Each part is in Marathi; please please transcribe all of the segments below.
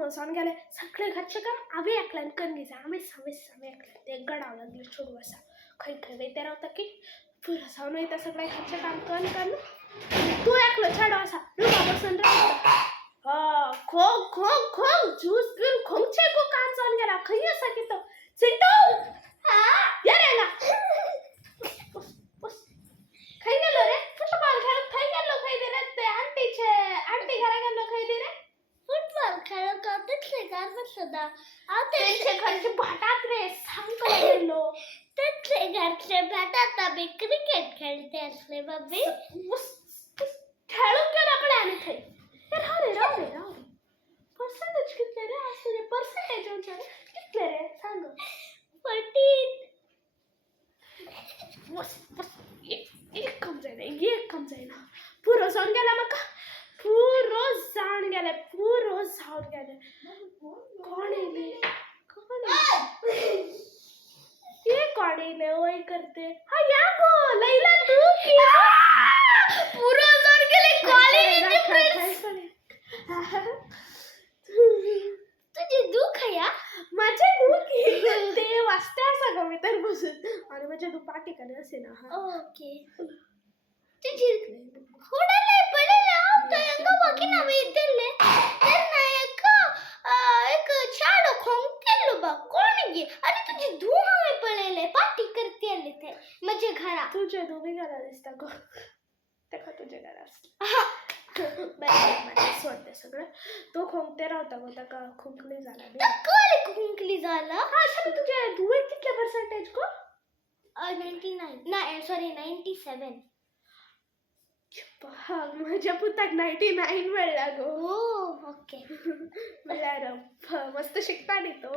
पुरोसान गेले सगळे घरचे काम आम्ही एकल्यान करून घेयचे आम्ही एकल्यान ते गडाव लागले चोडू असा खंय खंय वयते रावता की पुरोसान वयता सगळे घरचे काम करून तू एकलो चेडो असा रुमा बसून रावता खोंग खोंग खोंग ज्यूस पिऊन खोंगचे को काम जावन गेला खंय असा की तो चिंटू ये रे ना खंय गेलो रे फुटबॉल खेळत खंय गेलो खंय दे रे ते आंटी घरा गेलो खंय दे रे फुटबॉल खेळत तिथले घर बसदा तेंचे घरचे भाटात रे सांग काय गेलो तिथले घरचे भाटात आम्ही क्रिकेट खेळते असले बाबी खेळून गेला पण आणि खंय राव रे पर्सेंटेज कितले रे असले पर्सेंटेज विचार कितले रे सांग 14 बस एक काम जायना पुरो जाऊन गेला म्हाका पुरो जावन गेले कोण येले वय करते हा या गो लैला तू की पुरो जावन गेले कॉलेज तुझे दुःख आहे या माझे दुःख ते वाचते असा ग मी तर बसून आणि माझ्या दुपाटी कडे असे ना ओके तुझे होडले पडले आता यंगा बाकी ना वेदले तर नायक एक छाडो खोंकेलो बा कोण गे आणि तुझे धुहावे पडले पार्टी करते आले ते माझे घरा तुझे दोघे घरा दिसता ग तेका तुझे घरा बाय सोडते सगळं तो खोंकते राहता गो त्याका खुंकली झाला हा सगळं तुझे दुवे कितले पर्सेंटेज को 97 माझ्या पुताक 99 मिळला गो ओके मला मस्त शिकता नाही तो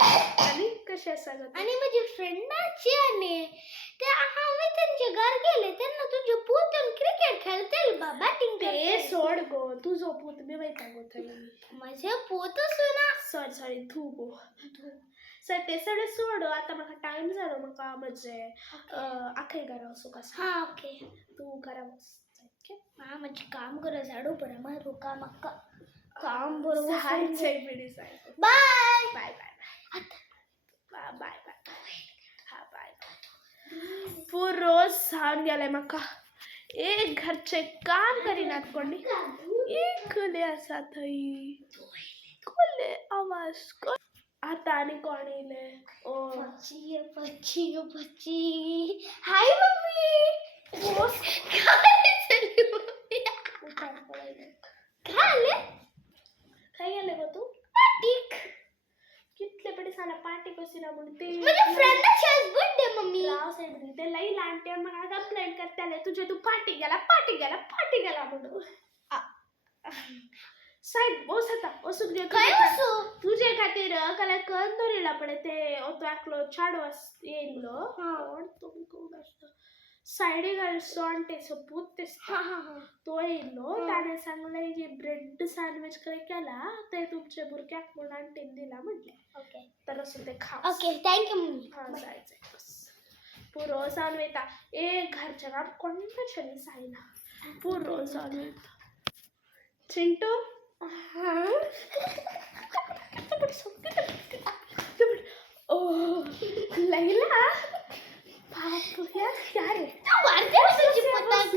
आणि कशी असा ग आणि माझी फ्रेंडाची आणि ते आम्ही त्यांच्या घर गेले त्यांना तुझे पूतन क्रिकेट खेळते बाबा ते सोड गो तुझो पूत मी माहिती गो थई माझे पूत सुना सॉरी तू गो सर ते सगळे सोड आता मला टाइम झालो मका म्हणजे आखे घरा असो कसा हा ओके तू घरा बस ओके हा म्हणजे काम कर झाडू पर मारू काम काम बरोबर हाय बिडी साय बाय बाय बाय बाय हा बाय पुरो जाऊन गेले म्हाका एक घरचे काम करिनात कोणी एकले असा थई कोले आवाज आता आणि कोण येले ओ पच्ची हाय मम्मी काय गेले गो तू पार्टीक कितले पडे साला पार्टी कशी ना म्हणून ते माझ्या फ्रेंडचा आज बर्थडे मम्मी राव साहेब ते लई लांटे मला कंप्लेंट करताले तुझे तू पार्टी गेला म्हणून साहेब बस आता बसून घे काय बसू तुझे खातीर कला कंदोरीला पडे ते तो एकलो छाडो येयलो कोण तुम्ही कोण असतो सायडी घालसो आणि ते सपूत ते तो येयलो ताणे सांगले जे ब्रेड सँडविच काय केला ते तुमच्या बुरक्याक म्हणून आणटीन दिला म्हटले ओके तर असं ते खा ओके थँक्यू मम्मी हा जायचं बस पुरो जाऊन येता एक घरच्या काम कोणत्या छली सायना पुरो जाऊन येता चिंटू ओ लैला बाप क्या रे तू मारते तुझी पतंग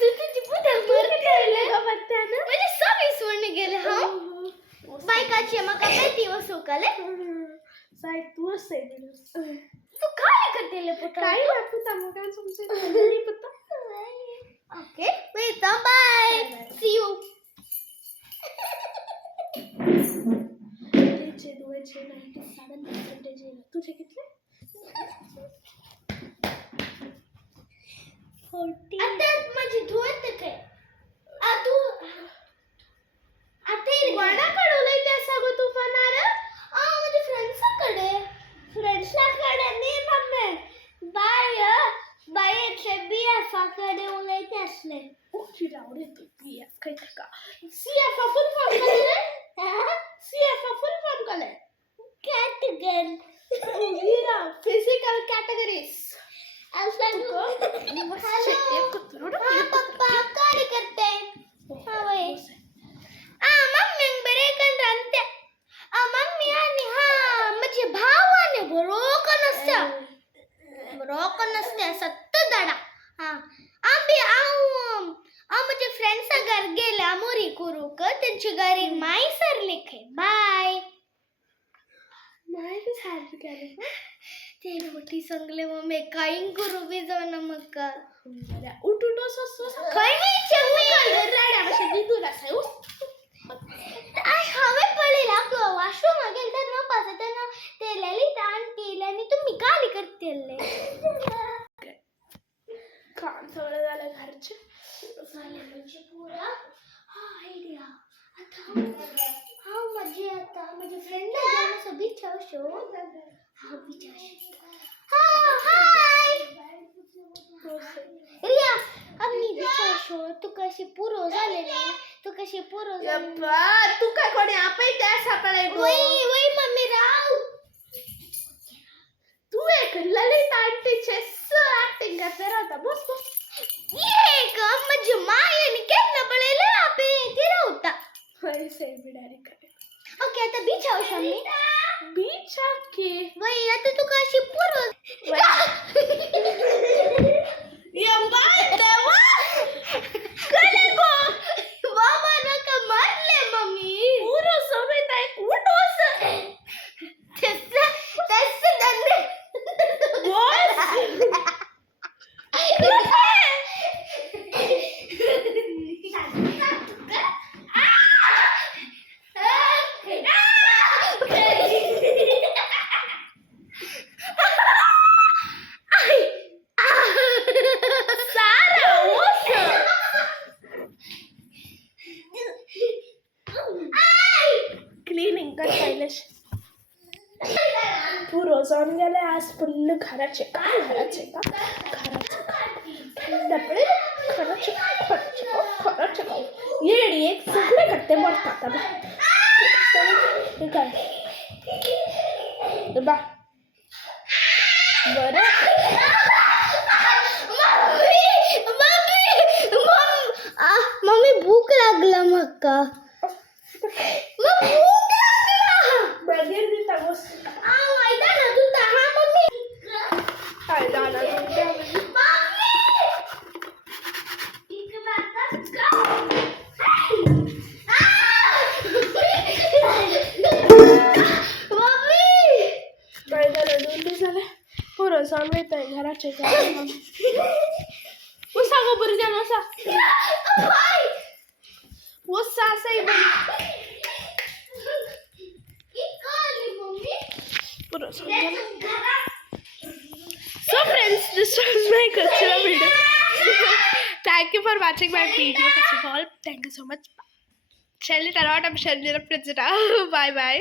तुझी पतंग मारते ग बत्त्यानं म्हणजे सगळी सोडून गेले हा बायकाची मका माहिती वसू काले साई तू असे तू काय करते ले पतंग काय वाटतं मका तुमचे नाही पता okay wait bye see you तुझे 97% तुझे कितले 40 आता माझी धुवत ते आ तू आता कोणा कडवलंय त्या सगळं तू फनार माझ्या फ्रेंड्सकडे नाही मम्मी बाय CFकडे उलायते असले ओके रावडे तू CF काय का CF फुल फॉर्म करे CF फुल फॉर्म करे कॅटेगरी हीरा फिजिकल कॅटेगरीज असला तू हेलो पप्पा काय करते हां वय घर गेला मोरी कुरुक त्यांची घरी माई सरले खे बाय माई सारले ते रोटी संगले मम्मी काईन करू बी जाऊ ना मग का उठून काही नाही चंगली राडा अशी दिदू नसाय आय हवे पडेल आपलं वॉशरूम गेल तर न पास तर न ते ललिता आंटी आणि तुम्ही गाली करतेले काम थोडं झालं घरचे झाले म्हणजे पुरा हा आयडिया आता माझी फ्रेंड आहे ना बिचाव शो हा बिचाव हाय रिया आम्ही बिचाव शो तू कशी पुरो झालेली तू कशी पुरो झाली तू काय कोणी आपे त्या सकाळी वही मम्मी राव तू एक ललित आंटीचे ऍक्टिंग करते राहता बस ये का म्हणजे मायाने केलं पडेल आपे ते राहता होय से बिडारी करे ओके आता बिचाव शम्मी बिचा के वही आता तू कशी पुरो यम्मा देवा कले को बाबा नका मारले मम्मी पुरो समेत आहे कुठोस तस दंडे बॉस क्लीनिंग कर पाहिलेश पुरो जाऊन गेले आज फुल्ल घराचे का डबडे खराचे येडी एक सगळे कट्टे मोडतात काय बा बरं मम्मी भूक लागला मग का पुरो जाऊन येत आहे घराचे उसा गोबर द्या नसा उसा सही पुरो so friends, this was my cultural video. Thank you for watching my video. First of all, thank you so much. Shelly, I'm Shelly. Bye bye.